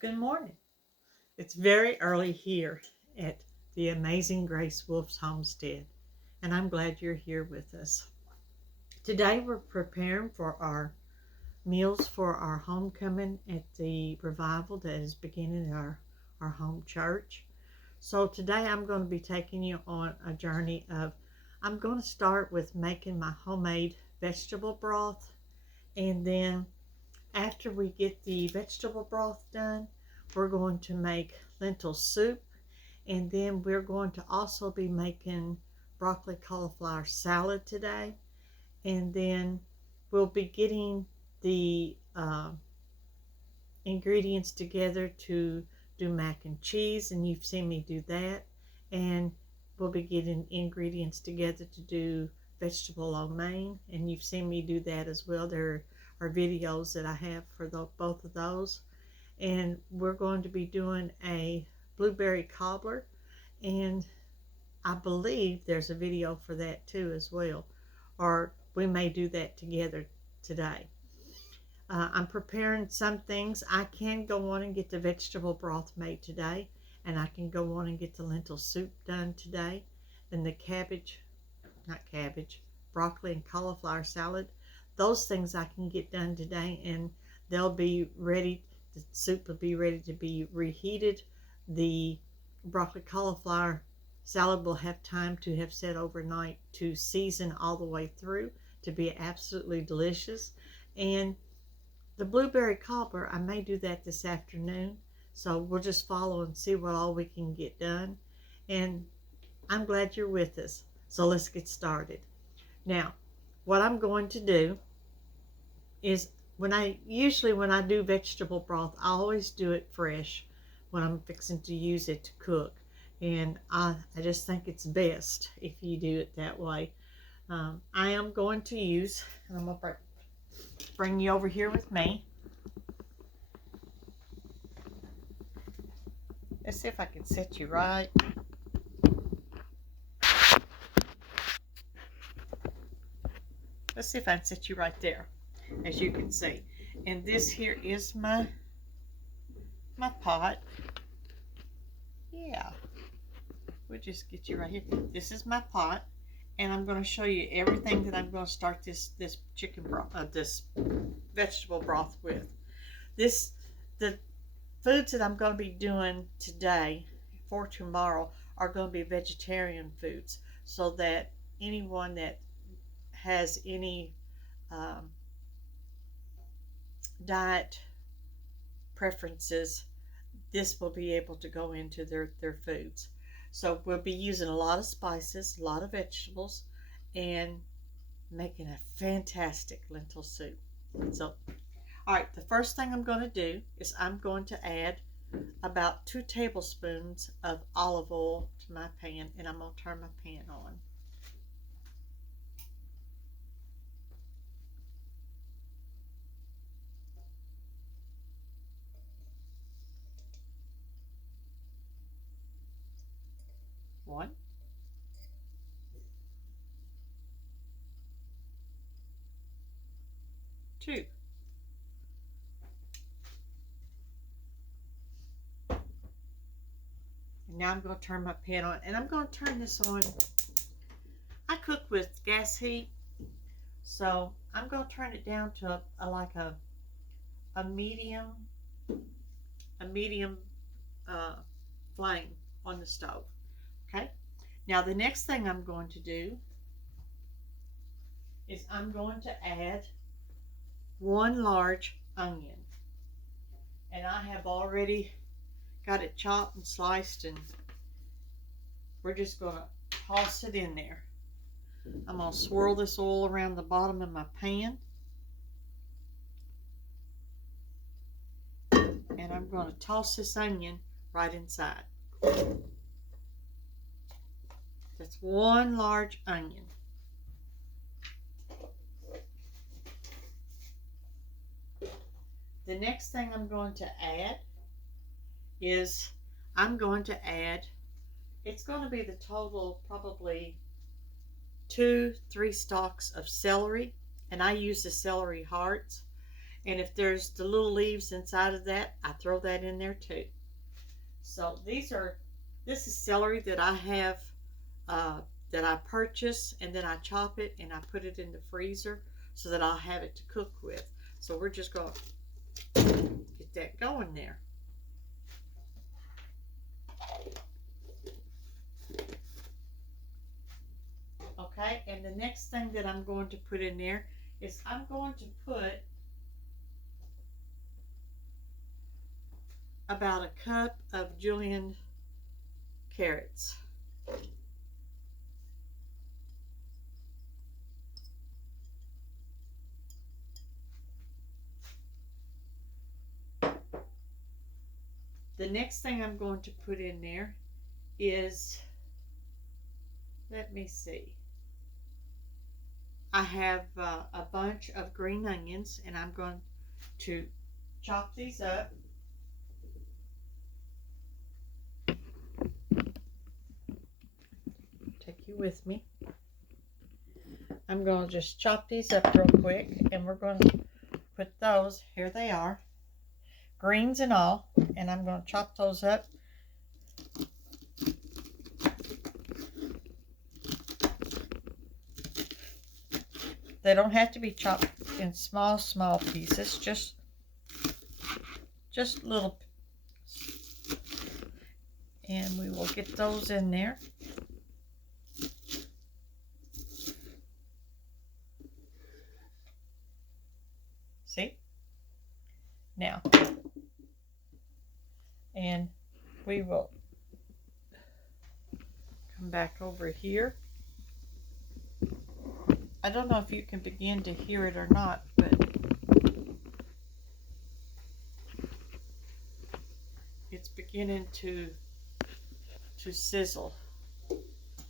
Good morning. It's very early here at the Amazing Grace Wolf's homestead, and I'm glad you're here with us. Today we're preparing for our meals for our homecoming at the revival that is beginning at our home church. So today I'm going to be taking you on a journey of, I'm going to start with making my homemade vegetable broth, and then after we get the vegetable broth done, we're going to make lentil soup, and then we're going to also be making broccoli cauliflower salad today. And then we'll be getting the ingredients together to do mac and cheese, and you've seen me do that. And we'll be getting ingredients together to do vegetable lo mein, and you've seen me do that as well. There are videos that I have for both of those. And we're going to be doing a blueberry cobbler, and I believe there's a video for that too as well, or we may do that together today. I'm preparing some things. I can go on and get the vegetable broth made today, and I can go on and get the lentil soup done today, and the broccoli and cauliflower salad. Those things I can get done today, and they'll be ready. The soup will be ready to be reheated. The broccoli cauliflower salad will have time to have set overnight to season all the way through to be absolutely delicious. And the blueberry cobbler, I may do that this afternoon. So we'll just follow and see what all we can get done. And I'm glad you're with us. So let's get started. Now, what I'm going to do is when I do vegetable broth, I always do it fresh when I'm fixing to use it to cook. And I just think it's best if you do it that way. I am going to use, and I'm going to bring you over here with me. Let's see if I can set you right. Let's see if I can set you right there, as you can see. And this here is my pot. Yeah, we'll just get you right here. This is my pot, and I'm going to show you everything that I'm going to start this chicken broth, this vegetable broth with. The foods that I'm going to be doing today for tomorrow are going to be vegetarian foods, so that anyone that has any diet preferences, this will be able to go into their foods. So we'll be using a lot of spices, a lot of vegetables, and making a fantastic lentil soup. So, all right, the first thing I'm going to do is I'm going to add about 2 tablespoons of olive oil to my pan, and I'm going to turn my pan on. One, two, and now I'm going to turn my pan on, and I'm going to turn this on. I cook with gas heat, so I'm going to turn it down to a medium flame on the stove. Okay. Now the next thing I'm going to do is I'm going to add 1 large onion, and I have already got it chopped and sliced, and we're just going to toss it in there. I'm going to swirl this oil around the bottom of my pan, and I'm going to toss this onion right inside. That's 1 large onion. The next thing I'm going to add is it's going to be the total probably 2-3 stalks of celery, and I use the celery hearts. And if there's the little leaves inside of that, I throw that in there too. So this is celery that I have, that I purchase, and then I chop it and I put it in the freezer so that I'll have it to cook with. So we're just going to get that going there. Okay, and the next thing that I'm going to put in there is I'm going to put about a cup of julienned carrots. The next thing I'm going to put in there is, let me see, I have a bunch of green onions, and I'm going to chop these up. Take you with me. I'm going to just chop these up real quick, and we're going to put those, here they are, greens and all, and I'm going to chop those up. They don't have to be chopped in small pieces, just little. And we will get those in there. See? Now, and we will come back over here. I don't know if you can begin to hear it or not, but it's beginning to sizzle.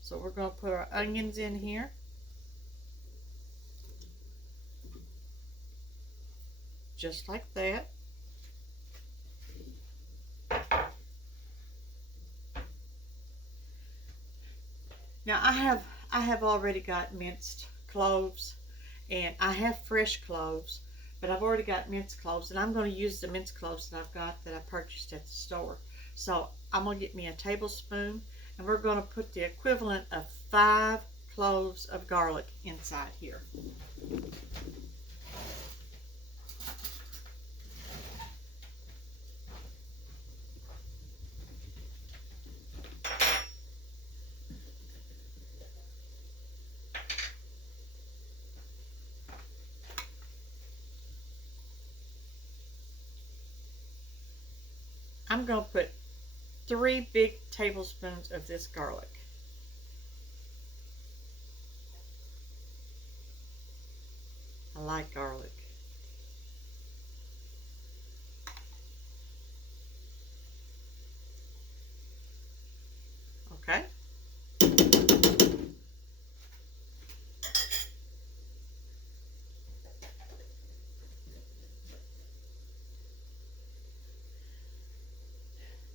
So we're going to put our onions in here. Just like that. Now I have already got minced cloves, and I have fresh cloves, but I've already got minced cloves, and I'm going to use the minced cloves that I've got that I purchased at the store. So I'm going to get me a tablespoon, and we're going to put the equivalent of 5 cloves of garlic inside here. I'm going to put 3 big tablespoons of this garlic. I like garlic. Okay.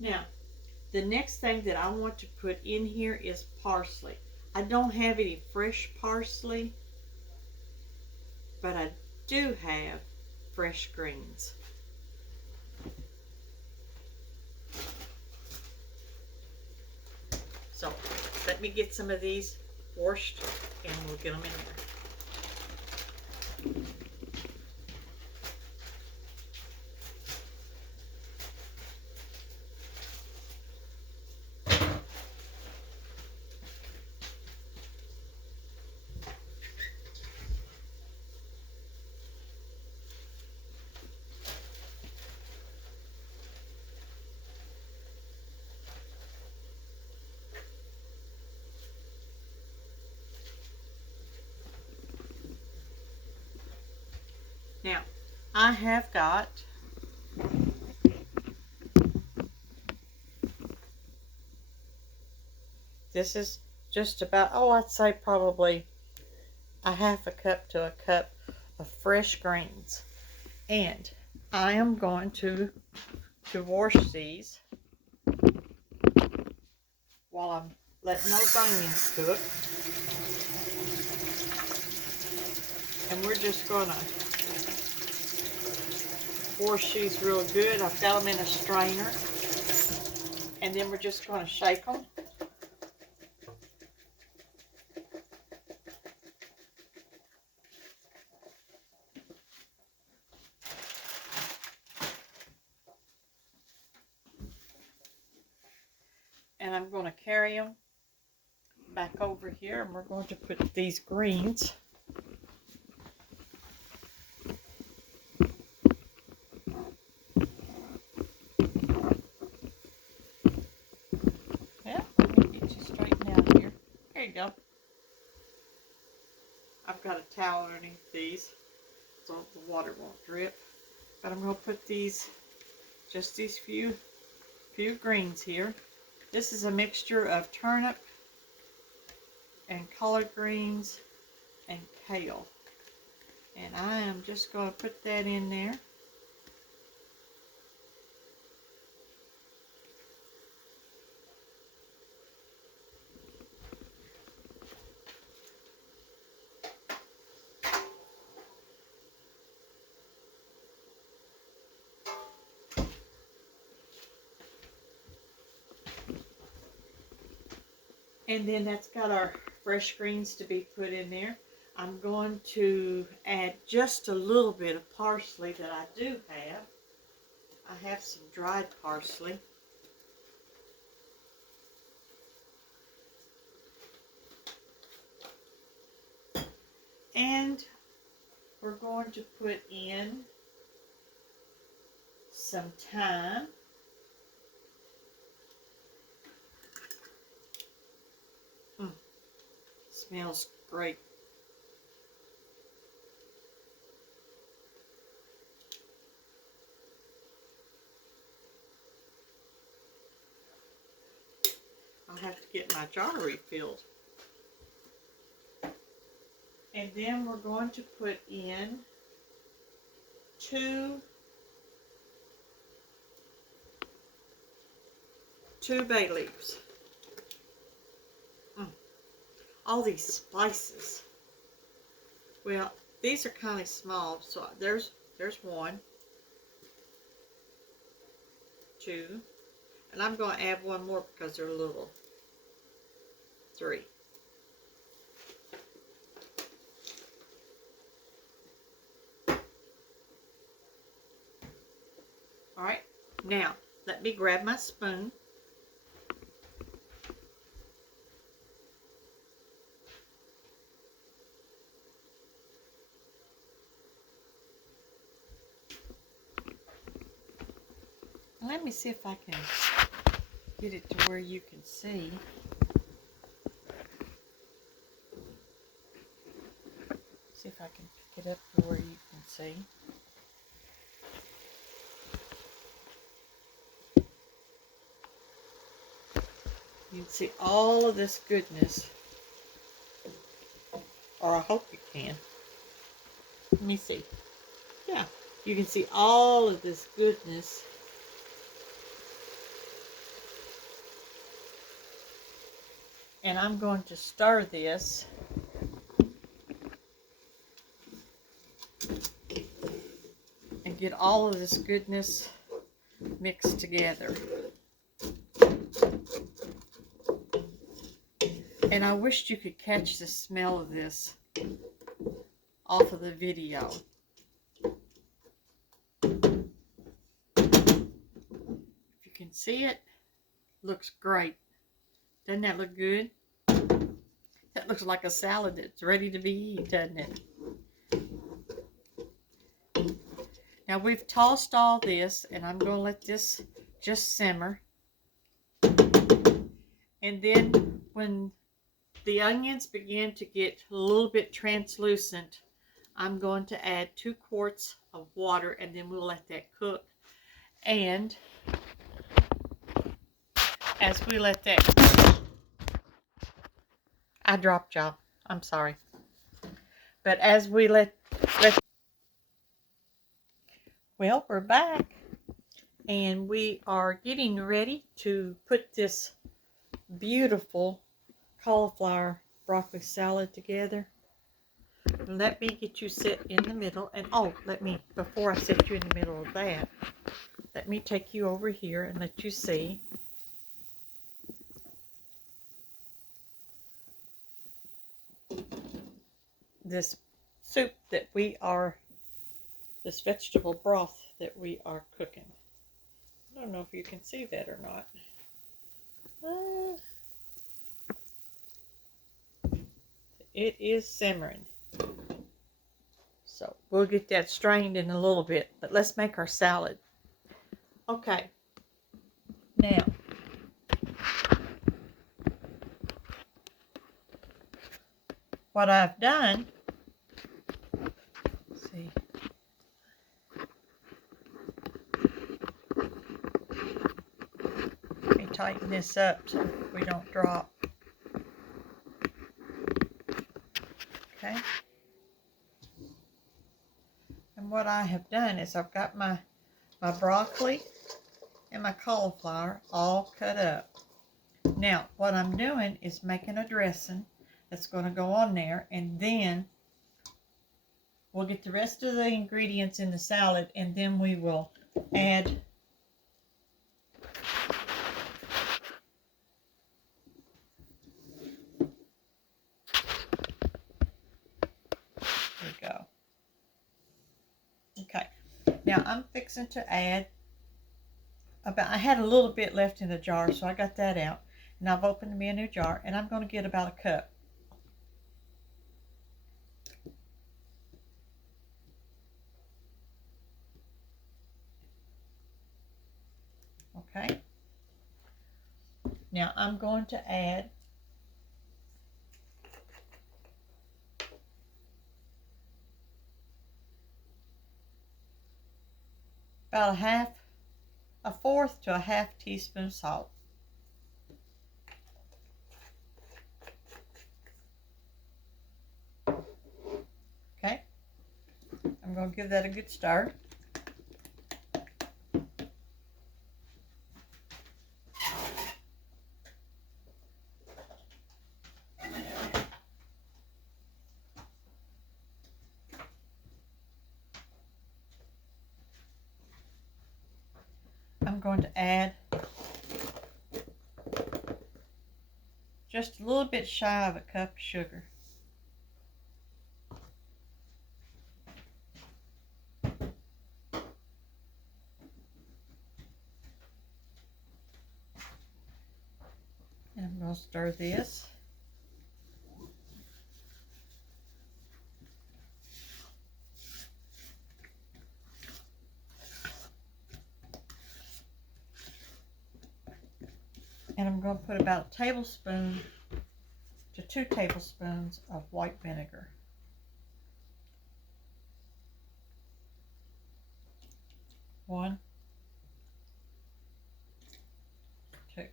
Now, the next thing that I want to put in here is parsley. I don't have any fresh parsley, but I do have fresh greens. So let me get some of these washed, and we'll get them in there. Now, I have got this is just about, oh, I'd say probably a half a cup to a cup of fresh greens. And I am going to wash these while I'm letting those onions cook. And we're just going to horseshoes real good. I've got them in a strainer. And then we're just going to shake them. And I'm going to carry them back over here, and we're going to put these greens let me get you straightened out here. There you go. I've got a towel underneath these so the water won't drip. But I'm going to put these, just these few greens here. This is a mixture of turnip and collard greens and kale. And I am just going to put that in there. And then that's got our fresh greens to be put in there. I'm going to add just a little bit of parsley that I do have. I have some dried parsley. And we're going to put in some thyme. Smells great. I'll have to get my jar refilled. And then we're going to put in two bay leaves. All these spices. Well, these are kind of small, so there's one, two, and I'm going to add one more because they're little. 3. All right, now let me grab my spoon. Let me see if I can get it to where you can see. See if I can pick it up to where you can see. You can see all of this goodness. Or I hope you can. Let me see. Yeah, you can see all of this goodness. And I'm going to stir this and get all of this goodness mixed together. And I wished you could catch the smell of this off of the video. If you can see it, looks great. Doesn't that look good? That looks like a salad that's ready to be eaten, doesn't it? Now we've tossed all this, and I'm going to let this just simmer. And then when the onions begin to get a little bit translucent, I'm going to add 2 quarts of water, and then we'll let that cook. And as we let that cook, I dropped y'all. I'm sorry. But as we well, we're back. And we are getting ready to put this beautiful cauliflower broccoli salad together. let me get you sit in the middle. And oh, before I set you in the middle of that, let me take you over here and let you see. This soup that this vegetable broth that we are cooking. I don't know if you can see that or not. It is simmering. So we'll get that strained in a little bit, but let's make our salad. Okay. Now, what I've done, let's see. Let me tighten this up so we don't drop. Okay. And what I have done is I've got my broccoli and my cauliflower all cut up. Now, what I'm doing is making a dressing that's going to go on there, and then we'll get the rest of the ingredients in the salad, and then we will add there we go. Okay, now I'm fixing to add I had a little bit left in the jar, so I got that out, and I've opened me a new jar, and I'm going to get about a cup. Okay. Now I'm going to add about a fourth to a half teaspoon salt. Okay. I'm going to give that a good stir. I'm going to add just a little bit shy of a cup of sugar. And I'm going to stir this. And I'm going to put about a tablespoon to 2 tablespoons of white vinegar. One, two.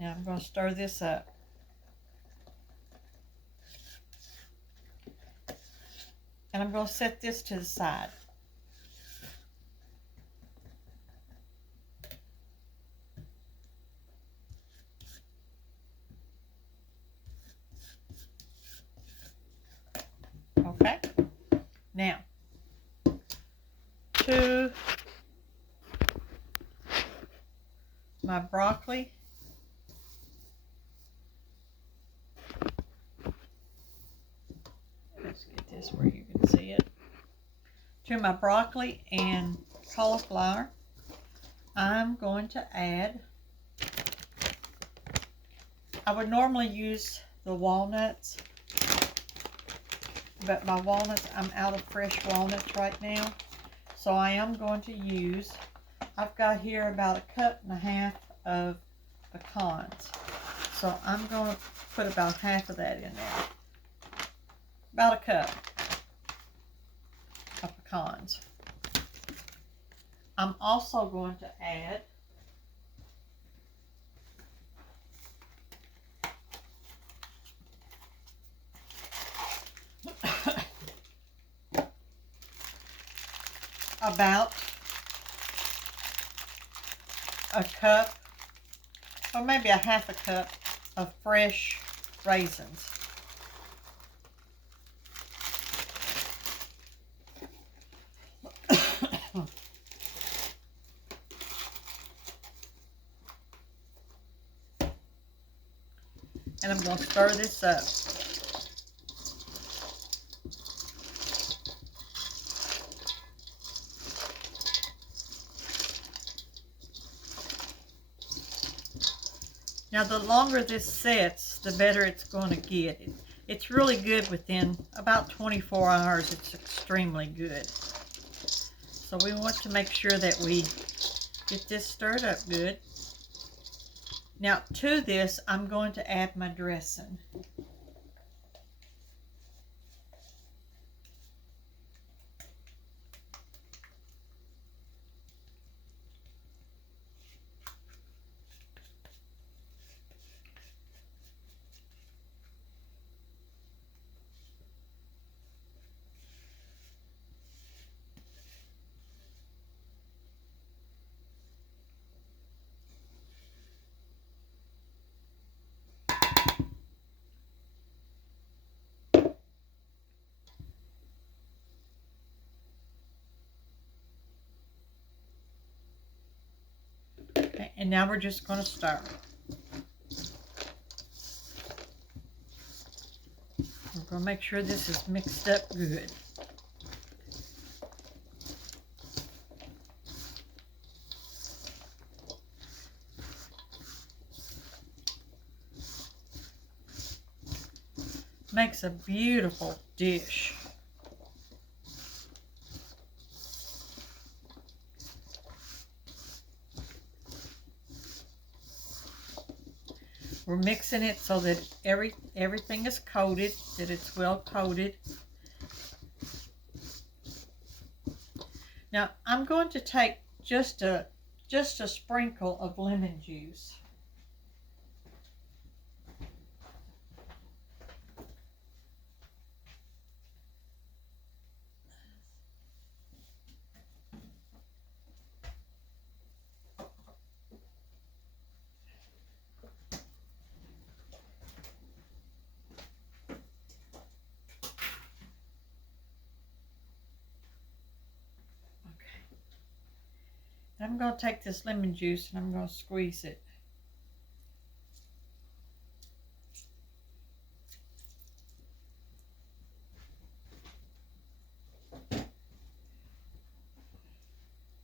Now I'm going to stir this up. And I'm going to set this to the side. Okay. Now, to my broccoli. Let's get this where you can see it. To my broccoli and cauliflower, I'm going to add, I would normally use the walnuts, but my walnuts, I'm out of fresh walnuts right now. So I am going to use, I've got here about 1.5 cups of pecans. So I'm going to put about half of that in there. About 1 cup of pecans. I'm also going to add about 1 cup, or maybe 1/2 cup of fresh raisins. And I'm going to stir this up. Now, the longer this sets, the better it's going to get. It's really good within about 24 hours. It's extremely good. So we want to make sure that we get this stirred up good. Now, to this, I'm going to add my dressing. Okay, and now we're just going to stir. We're going to make sure this is mixed up good. Makes a beautiful dish. We're mixing it so that everything is coated, that it's well coated. Now I'm going to take just a sprinkle of lemon juice. I'm going to take this lemon juice and I'm going to squeeze it.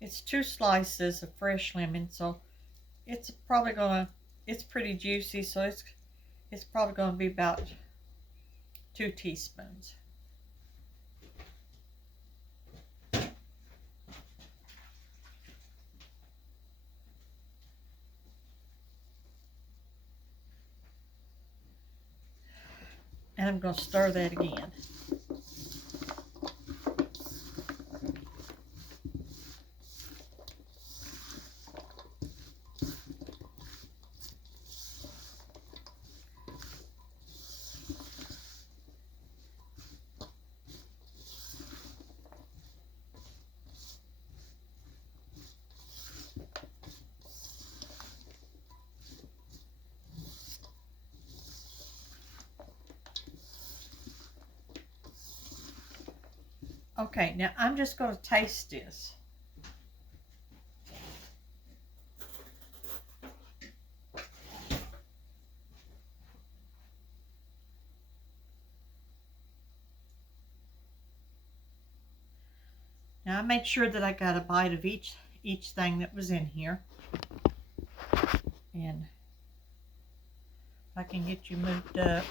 It's 2 slices of fresh lemon, so it's probably going to, it's pretty juicy, so it's probably going to be about 2 teaspoons. And I'm going to stir that again. Okay, now I'm just going to taste this. Now I made sure that I got a bite of each thing that was in here. And if I can get you moved up.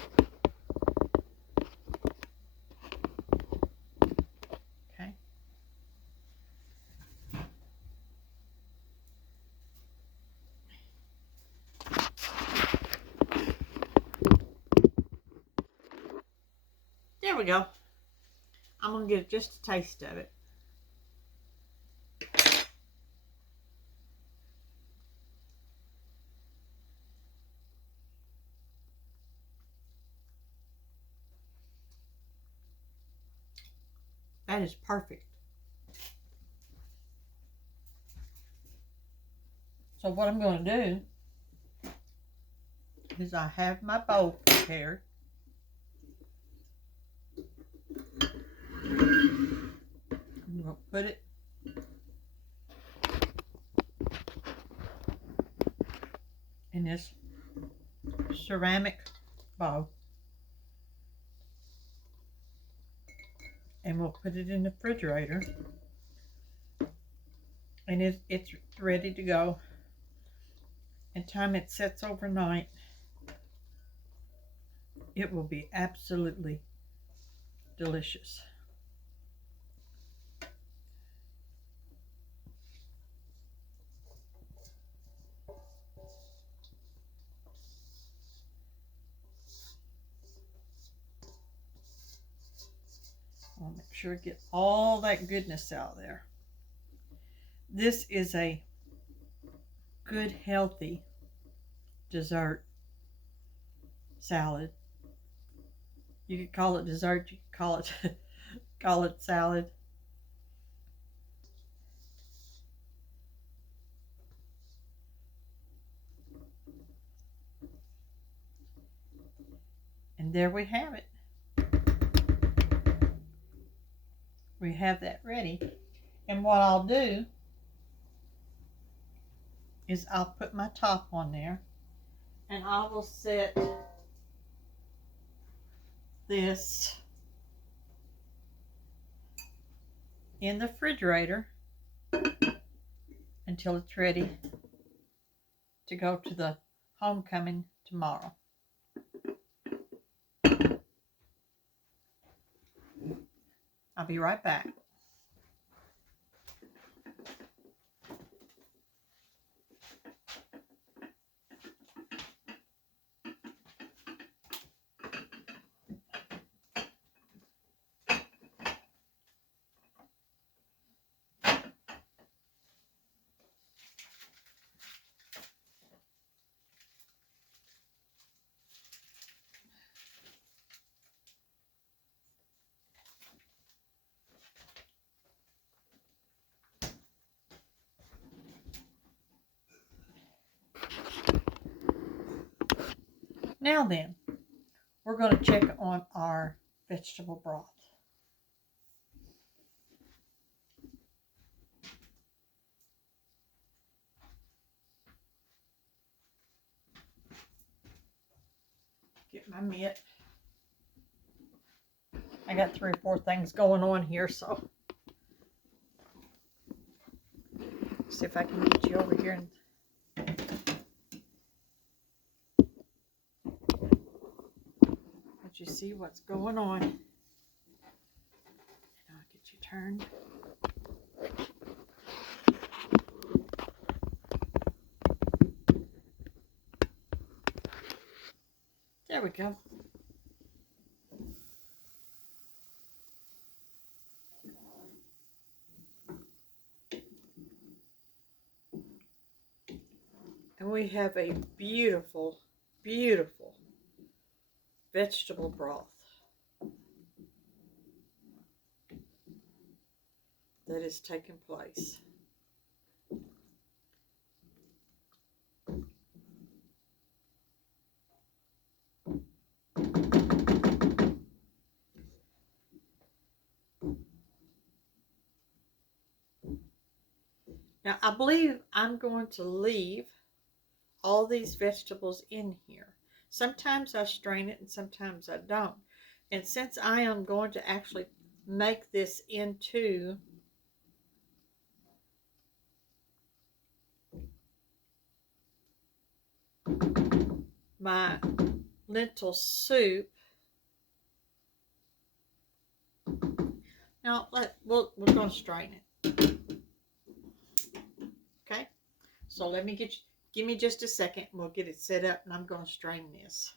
Okay. There we go. I'm going to get just a taste of it. That is perfect. So what I'm going to do is I have my bowl. prepared. We'll put it in this ceramic bowl. And we'll put it in the refrigerator. And it's ready to go. And time it sets overnight, it will be absolutely delicious. I'll make sure to get all that goodness out there. This is a good, healthy dessert salad. You could call it dessert, you could call it salad. And there we have it. We have that ready. And what I'll do is I'll put my top on there, and I will set this in the refrigerator until it's ready to go to the homecoming tomorrow. I'll be right back. Now then, we're going to check on our vegetable broth. Get my mitt. I got 3 or 4 things going on here, so see if I can get you over here and let you see what's going on. And I'll get you turned. There we go. And we have a beautiful, beautiful vegetable broth that is taking place. Now, I believe I'm going to leave all these vegetables in here. Sometimes I strain it and sometimes I don't. And since I am going to actually make this into my lentil soup, now we're going to strain it. Okay, so let me give me just a second and we'll get it set up, and I'm going to strain this.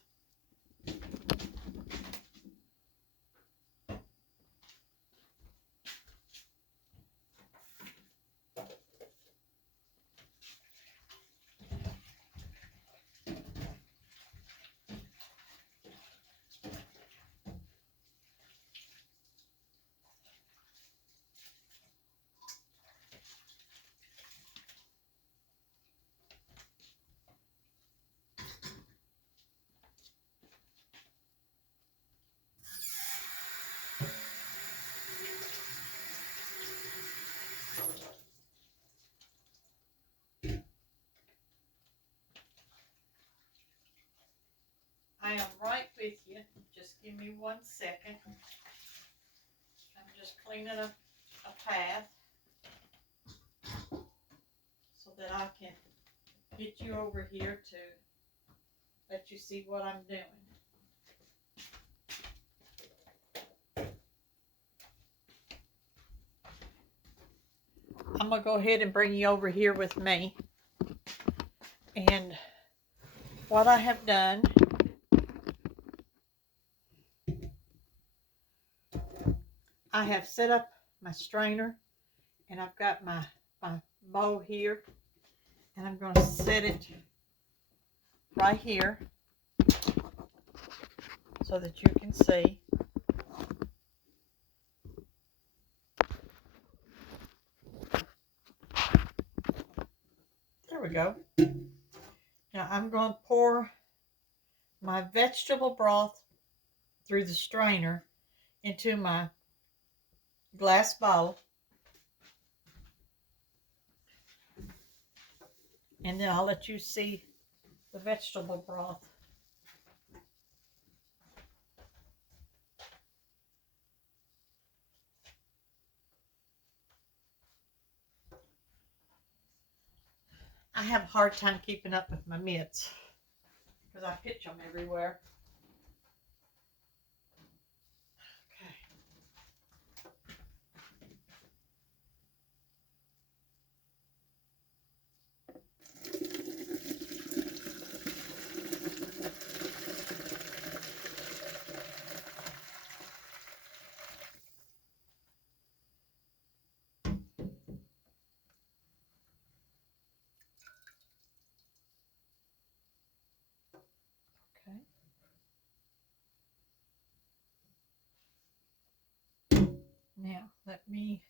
with you. Just give me 1 second. I'm just cleaning a path so that I can get you over here to let you see what I'm doing. I'm going to go ahead and bring you over here with me. And what I have done, I have set up my strainer, and I've got my bowl here, and I'm going to set it right here so that you can see. There we go. Now I'm going to pour my vegetable broth through the strainer into my glass bowl. And then I'll let you see the vegetable broth. I have a hard time keeping up with my mitts because I pitch them everywhere. Now, let me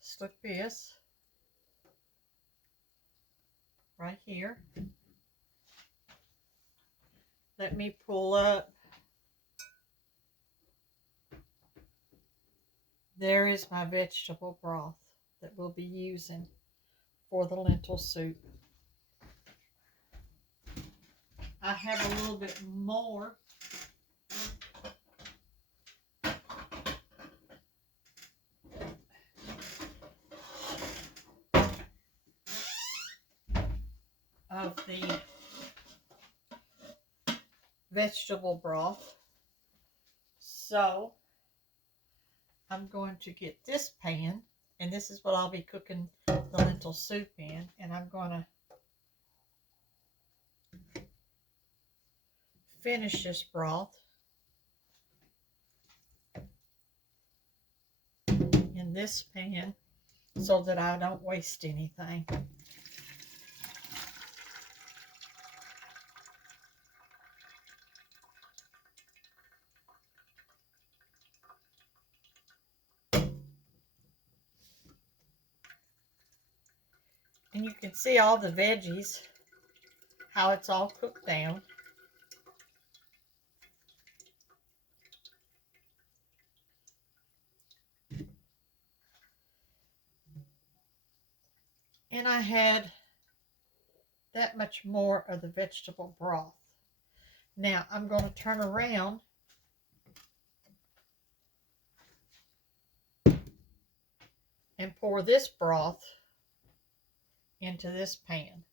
slip this right here. Let me pull up. There is my vegetable broth that we'll be using for the lentil soup. I have a little bit more of the vegetable broth. So I'm going to get this pan, and this is what I'll be cooking the lentil soup in, and I'm going to finish this broth in this pan so that I don't waste anything. And you can see all the veggies, how it's all cooked down. And I had that much more of the vegetable broth. Now I'm going to turn around and pour this broth into this pan.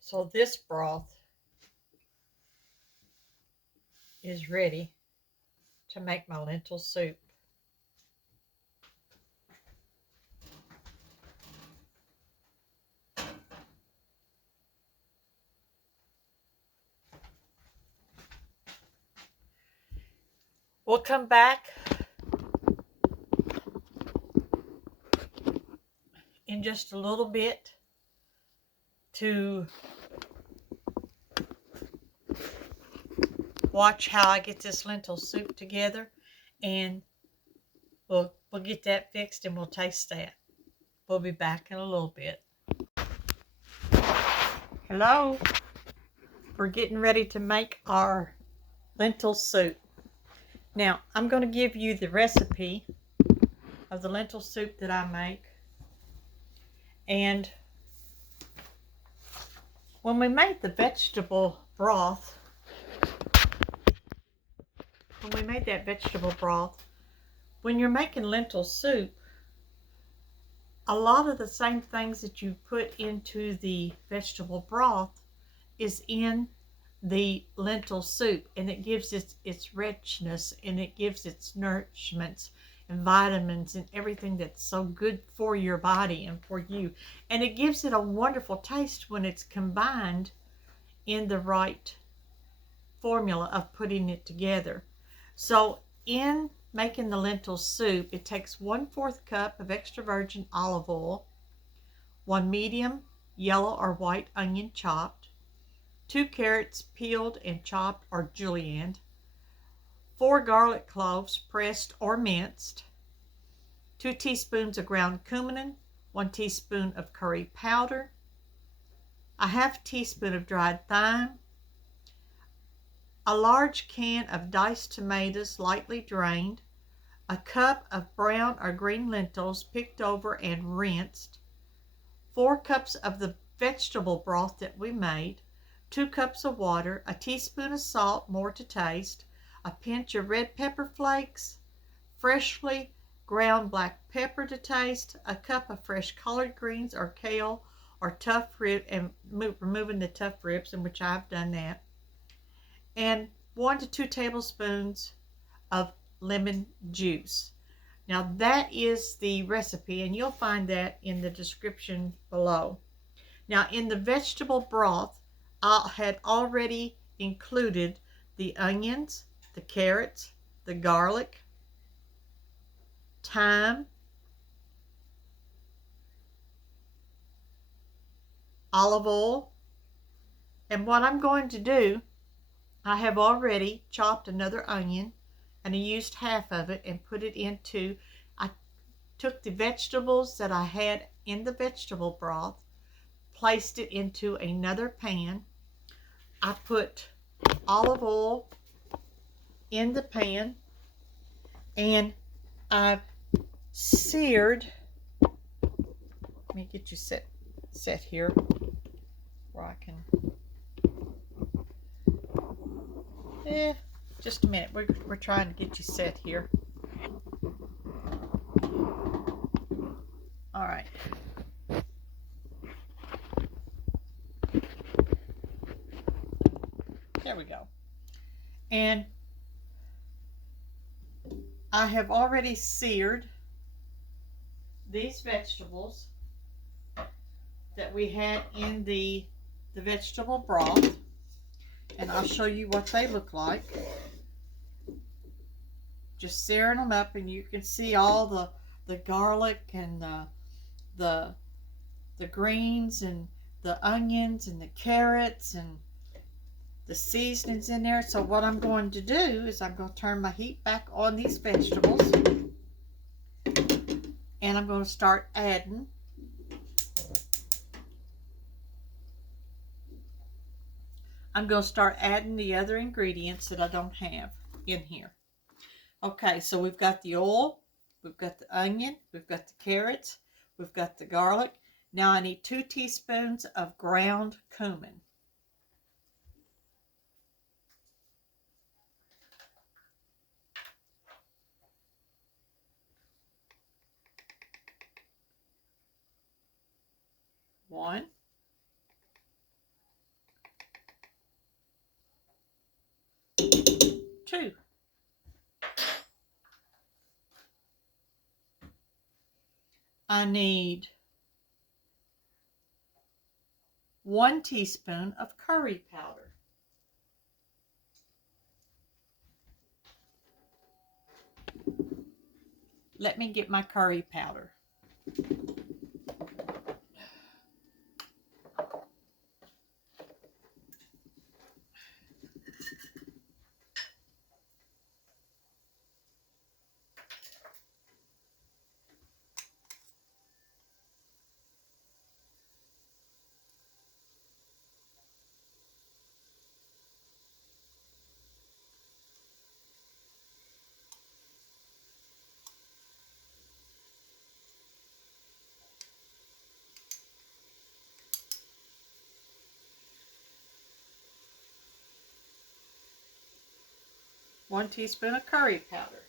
So this broth is ready to make my lentil soup. We'll come back in just a little bit to watch how I get this lentil soup together, and we'll get that fixed and we'll taste that. We'll be back in a little bit. Hello. We're getting ready to make our lentil soup. Now, I'm going to give you the recipe of the lentil soup that I make. And when we made the vegetable broth, when you're making lentil soup, a lot of the same things that you put into the vegetable broth is in the lentil soup, and it gives its richness, and it gives its nourishments and vitamins and everything that's so good for your body and for you. And it gives it a wonderful taste when it's combined in the right formula of putting it together. So in making the lentil soup, it takes 1/4 cup of extra virgin olive oil, 1 medium yellow or white onion chopped, 2 carrots peeled and chopped or julienned, 4 garlic cloves pressed or minced, 2 teaspoons of ground cumin, 1 teaspoon of curry powder, a 1/2 teaspoon of dried thyme, a large can of diced tomatoes lightly drained, a cup of brown or green lentils picked over and rinsed, 4 cups of the vegetable broth that we made, 2 cups of water, a teaspoon of salt, more to taste, a pinch of red pepper flakes, freshly ground black pepper to taste, a cup of fresh collard greens or kale or tough rib, and removing the tough ribs, in which I've done that, and 1 to 2 tablespoons of lemon juice. Now that is the recipe, and you'll find that in the description below. Now in the vegetable broth, I had already included the onions, the carrots, the garlic, thyme, olive oil, and what I'm going to do, I have already chopped another onion, and I used half of it and put it into, I took the vegetables that I had in the vegetable broth, placed it into another pan. I put olive oil in the pan, and I've seared, let me get you set here where I can, just a minute, we're trying to get you set here. All right. There we go. And I have already seared these vegetables that we had in the vegetable broth, and I'll show you what they look like. Just searing them up, and you can see all the garlic and the greens and the onions and the carrots and the seasonings in there. So what I'm going to do is I'm going to turn my heat back on these vegetables, and I'm going to start adding the other ingredients that I don't have in here. Okay, so we've got the oil, we've got the onion, we've got the carrots, we've got the garlic. Now I need 2 teaspoons of ground cumin. One. 2. I need 1 teaspoon of curry powder. Let me get my curry powder. 1 teaspoon of curry powder.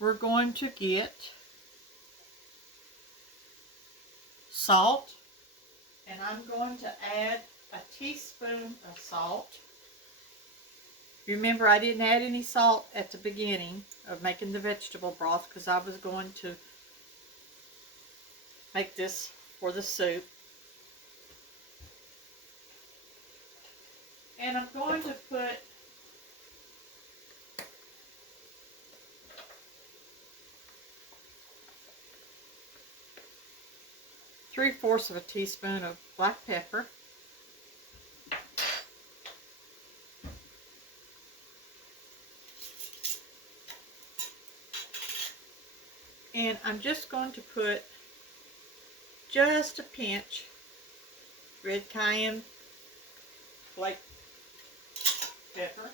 We're going to get salt, and I'm going to add a teaspoon of salt. Remember, I didn't add any salt at the beginning of making the vegetable broth because I was going to make this for the soup. And I'm going to put 3/4 of a teaspoon of black pepper. And I'm just going to put just a pinch red cayenne flake pepper.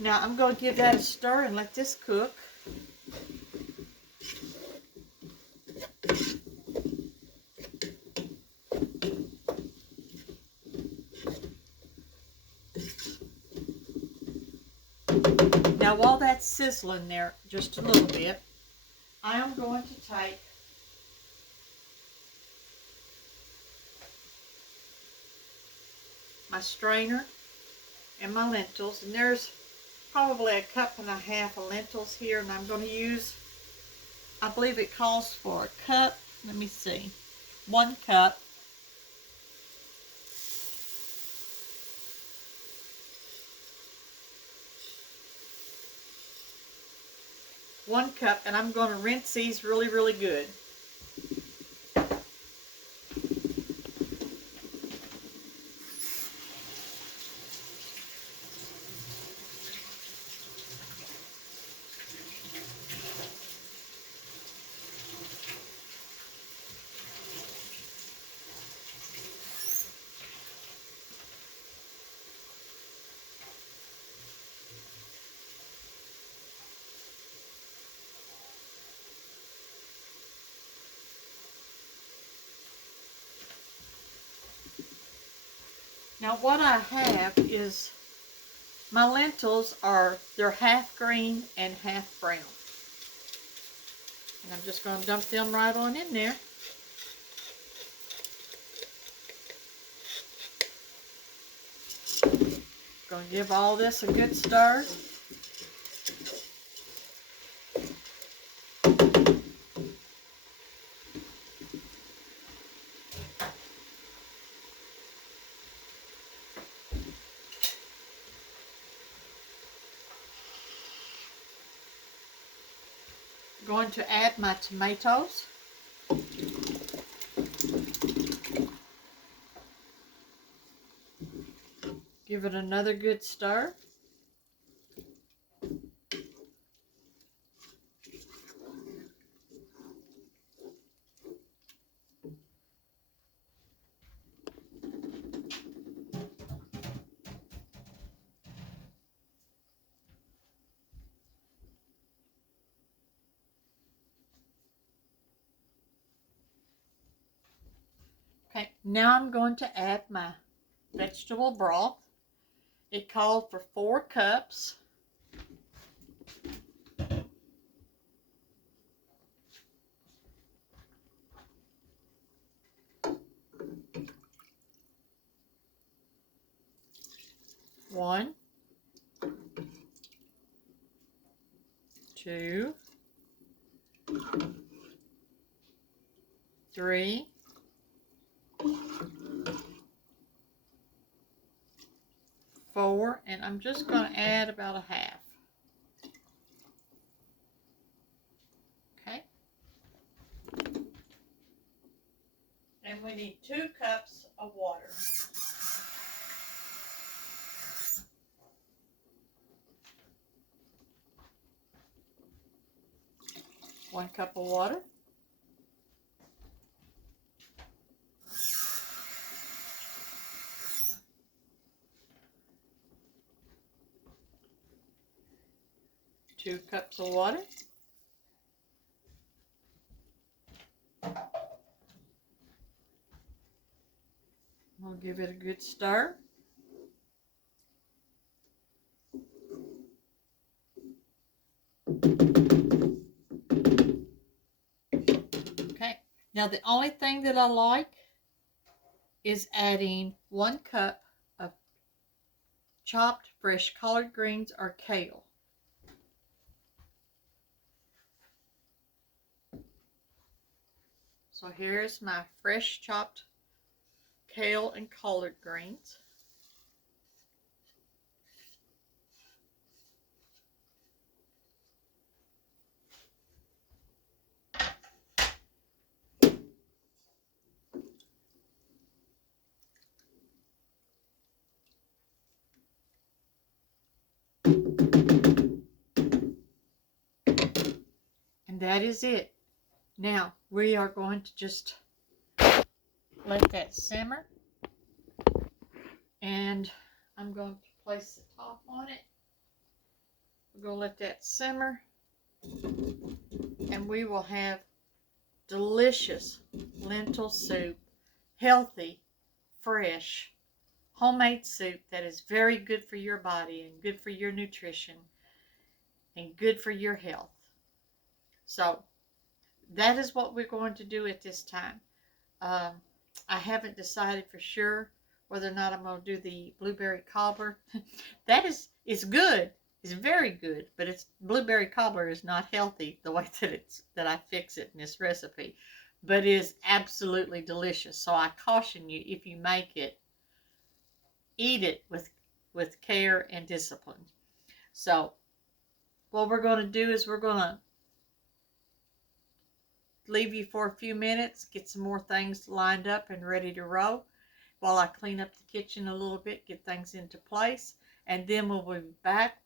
Now I'm going to give that a stir and let this cook. Now while that's sizzling there just a little bit, I am going to take my strainer and my lentils, and there's probably 1.5 cups of lentils here, and I'm going to use, I believe it calls for a cup, let me see, 1 cup. And I'm going to rinse these really, really good. Now what I have is my lentils they're half green and half brown. And I'm just going to dump them right on in there. Going to give all this a good stir. Going to add my tomatoes. Give it another good stir. Okay, now I'm going to add my vegetable broth. It called for 4 cups. One, 2, 3, 4, and I'm just going to add about a half. Okay. And we need 2 cups of water. One cup of water. Two cups of water. give it a good stir. Okay, now the only thing that I like is adding 1 cup of chopped fresh collard greens or kale. So here's my fresh chopped kale and collard greens. And that is it. Now we are going to just let that simmer. And I'm going to place the top on it. We're going to let that simmer. And we will have delicious lentil soup. Healthy, fresh, homemade soup that is very good for your body and good for your nutrition and good for your health. So that is what we're going to do at this time. I haven't decided for sure whether or not I'm going to do the blueberry cobbler. That is good. It's very good, but it's blueberry cobbler is not healthy the way that I fix it in this recipe, but it is absolutely delicious. So I caution you, if you make it, eat it with care and discipline. So what we're going to do is we're going to leave you for a few minutes, get some more things lined up and ready to roll while I clean up the kitchen a little bit, get things into place, and then we'll be back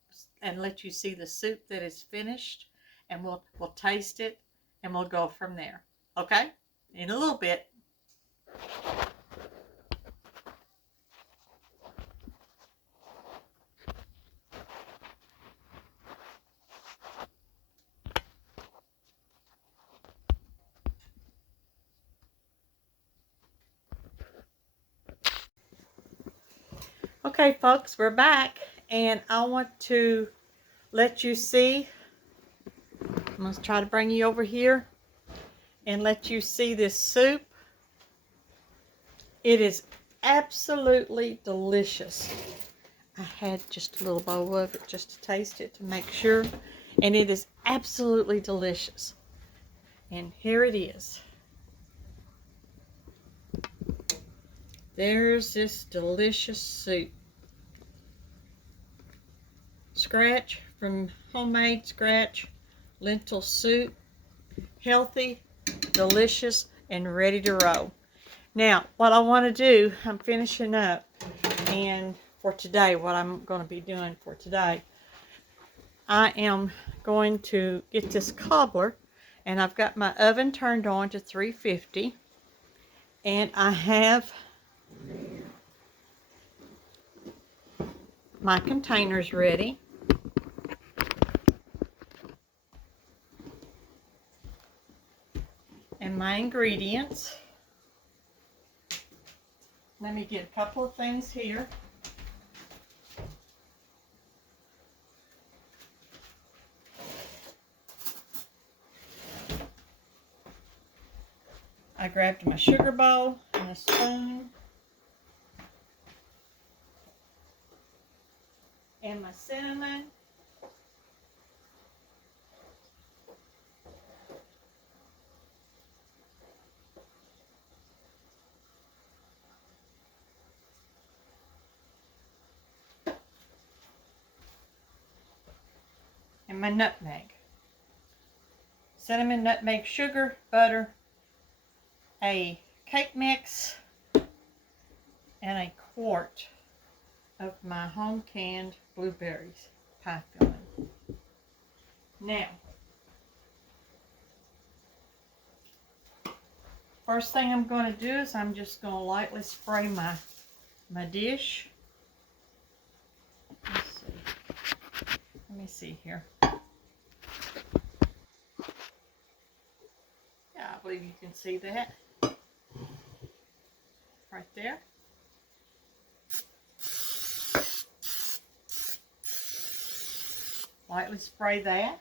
and let you see the soup that is finished, and we'll taste it, and we'll go from there. Okay? In a little bit. Okay, folks, we're back, and I want to let you see. I'm going to try to bring you over here and let you see this soup. It is absolutely delicious. I had just a little bowl of it just to taste it to make sure, and it is absolutely delicious. And here it is. There's this delicious soup. Scratch from homemade scratch lentil soup. Healthy, delicious, and ready to roll. Now, what I want to do, I'm finishing up, and for today, what I'm going to be doing for today, I am going to get this cobbler, and I've got my oven turned on to 350, and I have my containers ready. And my ingredients. Let me get a couple of things here. I grabbed my sugar bowl and a spoon. And my cinnamon. And my nutmeg. Cinnamon, nutmeg, sugar, butter, a cake mix, and a quart of my home canned blueberries pie filling. Now, first thing I'm going to do is I'm just going to lightly spray my dish. Let me see here. Yeah, I believe you can see that right there. Lightly spray that.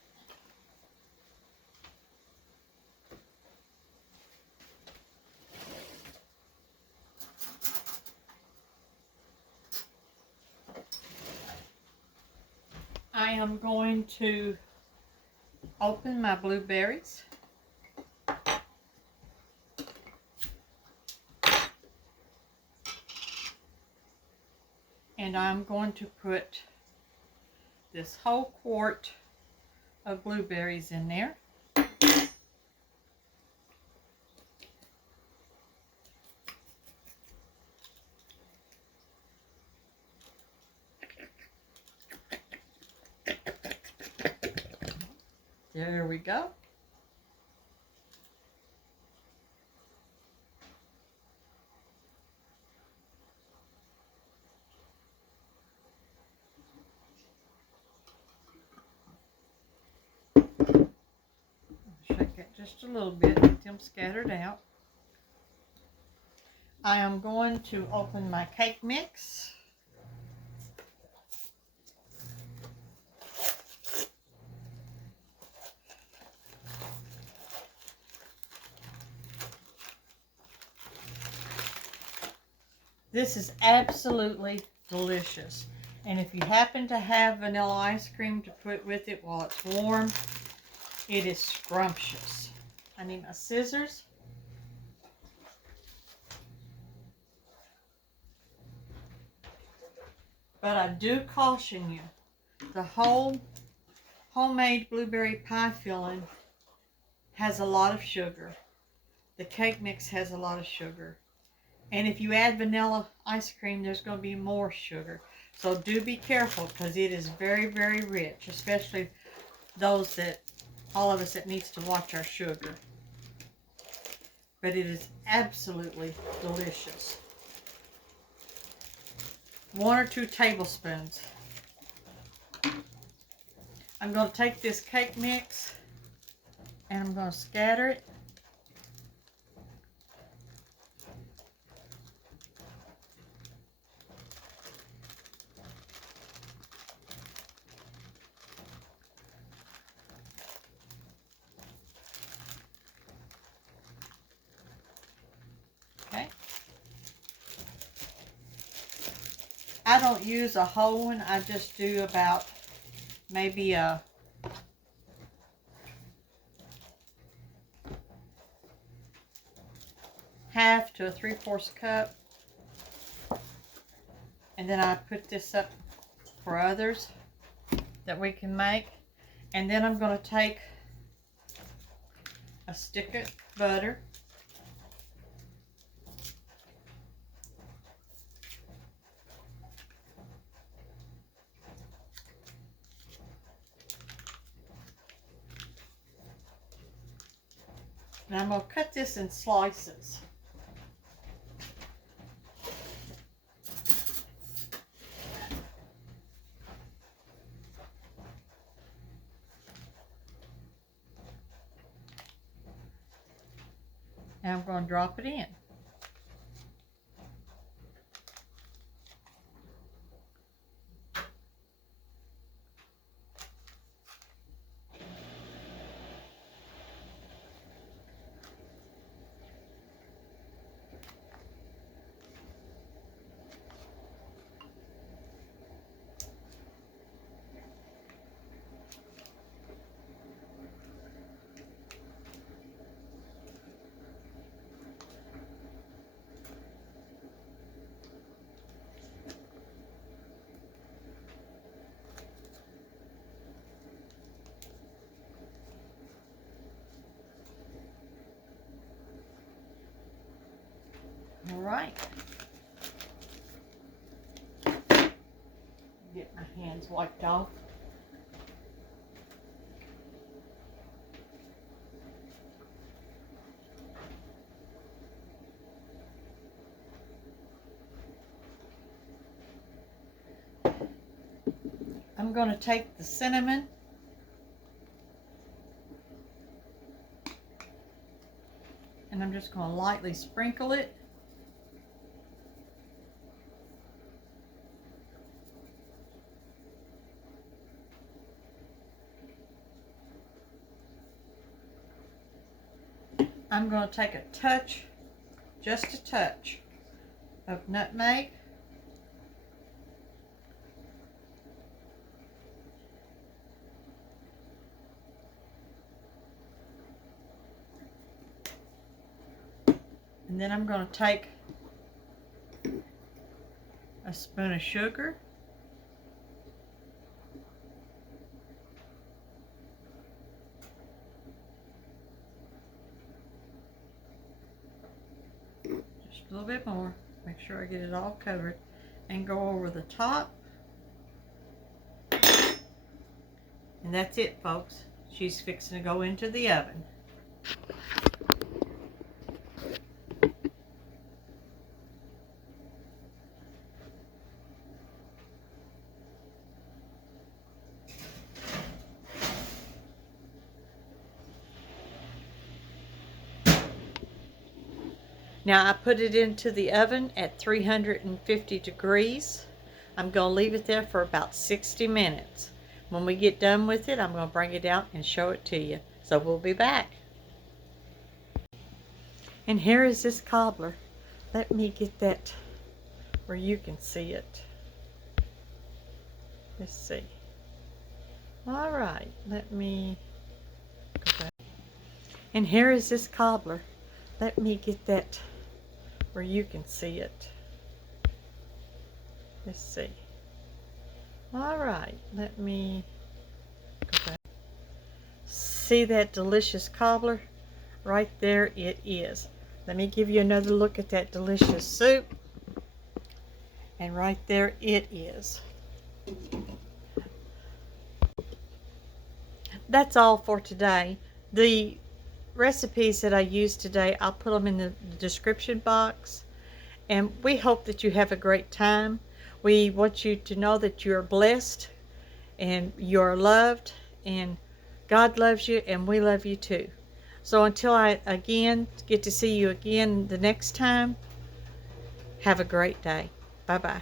I am going to open my blueberries. And I'm going to put this whole quart of blueberries in there. There we go. Shake it just a little bit, get them scattered out. I am going to open my cake mix. This is absolutely delicious. And if you happen to have vanilla ice cream to put with it while it's warm, it is scrumptious. I need my scissors. But I do caution you, the whole homemade blueberry pie filling has a lot of sugar. The cake mix has a lot of sugar. And if you add vanilla ice cream, there's going to be more sugar. So do be careful, because it is very, very rich, especially all of us that needs to watch our sugar. But it is absolutely delicious. 1 or 2 tablespoons. I'm going to take this cake mix and I'm going to scatter it. Okay. I don't use a whole one. I just do about maybe a half to a 3/4 cup. And then I put this up for others that we can make. And then I'm going to take a stick of butter. And I'm going to cut this in slices. And I'm going to drop it in. All right. Get my hands wiped off. I'm going to take the cinnamon and I'm just going to lightly sprinkle it. I'm going to take a touch, just a touch, of nutmeg. And then I'm going to take a spoon of sugar. Just a little bit more. Make sure I get it all covered. And go over the top. And that's it, folks. She's fixing to go into the oven. Now I put it into the oven at 350 degrees. I'm going to leave it there for about 60 minutes. When we get done with it, I'm going to bring it out and show it to you. So we'll be back. And here is this cobbler. Let me get that where you can see it. Let's see. All right, let me go back. And here is this cobbler. Let me get that where you can see it. Let's see. All right, let me go back. See that delicious cobbler? Right there it is. Let me give you another look at that delicious soup. And right there it is. That's all for today. The recipes that I used today, I'll put them in the description box. And we hope that you have a great time. We want you to know that you're blessed and you're loved, and God loves you and we love you too. So until I again get to see you again the next time, have a great day. Bye-bye.